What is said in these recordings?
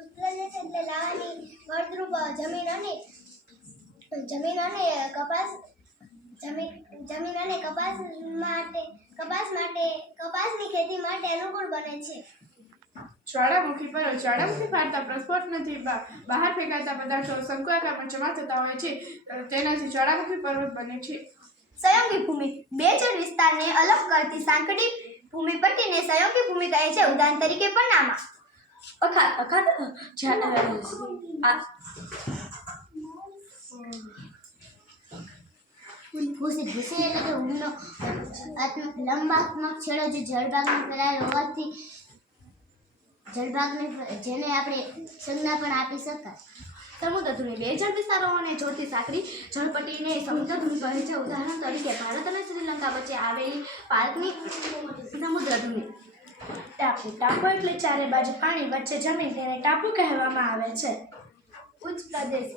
ઉત્પ્રદેશ એટલે લાવાની ફળદ્રુપ જમીન અને કપાસની ખેતી માટે અનુકૂળ બને છે. જ્વાળામુખી પર્વત જ્વાળામુખી ફાટતા પ્રસ્ફોટનથી બહાર ફેંકાતા પદાર્થો શંકુઆકારમાં જમા થતા હોય છે. તેનાથી જ્વાળામુખી પર્વત બને છે. સંયોગી ભૂમિ બે જળ વિસ્તારને અલગ કરતી સાંકડી ભૂમિપટ્ટીને સંયોગી ભૂમિ કહે છે. ઉદાહરણ તરીકે પન્નામાં ભૂસી એટલે કે ઊંડો લંબાત્મક છેડો જે જળભાગને ફેલાયેલો હોવાથી જળભાગને જેને આપણે સંજ્ઞા પણ આપી શકાય. સમુદ્રધુની બે જળ વિસ્તારોને જોડતી સાંકડી જળપટ્ટીને સમુદ્રધુની કહે છે. ઉદાહરણ તરીકે ભારત અને શ્રીલંકા વચ્ચે આવેલી પાર્કની સમુદ્રધુની. ટાપુ એટલે ચારે બાજુ પાણી વચ્ચે જમીન, તેને ટાપુ કહેવામાં આવે છે. ઉચ્ચ પ્રદેશ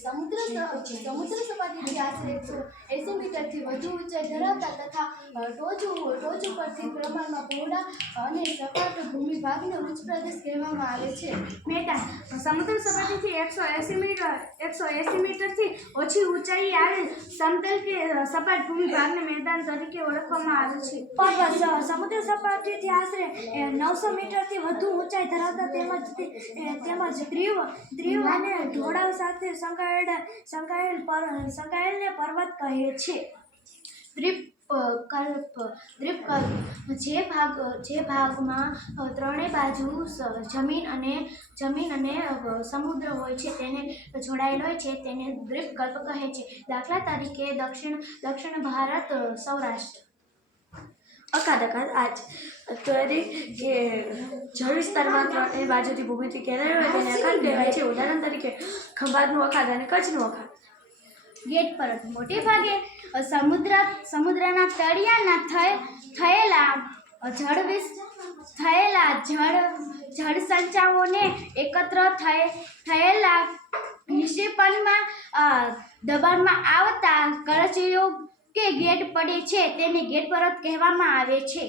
સમુદ્ર સપાટીથી આશરે 180 મીટરથી વધુ ઊંચાઈ ધરાવતા તથા ટોચ ઉપરથી પ્રમાણમાં પહોળા અને સપાટ ભૂમિભાગને ઉચ્ચ પ્રદેશ કહેવામાં આવે છે. મેદાન સમુદ્ર સપાટીથી 180 મીટરથી ઓછી ઊંચાઈ આવેલ સમતલ કે સપાટ ભૂમિભાગને મેદાન તરીકે ઓળખવામાં આવે છે. પર્વત સમુદ્ર સપાટીથી આશરે 900 મીટરથી વધુ ઊંચાઈ ધરાવતા તેમજ દ્વીપ અને ઢોળાવ સાથે સંકળાયેલને પર્વત કહે છે. દ્વીપકલ્પ જે ભાગમાં ત્રણેય બાજુ જમીન અને સમુદ્ર હોય છે તેને જોડાયેલો હોય છે તેને દ્વીપકલ્પ કહે છે. દાખલા તરીકે દક્ષિણ ભારત, સૌરાષ્ટ્ર. અખાત જળ વિસ્તારમાં ત્રણેય બાજુથી ભૂમિથી ઘેરાયેલો હોય તેને અખાત કહેવાય છે. ઉદાહરણ તરીકે ખંભાતનું અખાત અને કચ્છનું અખાત. ગેટ પર્વત મોટે ભાગે સમુદ્રના તળિયાના થયેલા જળ સંચાઓને એકત્ર થયેલા નિક્ષેપણમાં દબાણમાં આવતા કરચલીઓ કે ગેટ પડે છે તેને ગેટ પર્વત કહેવામાં આવે છે.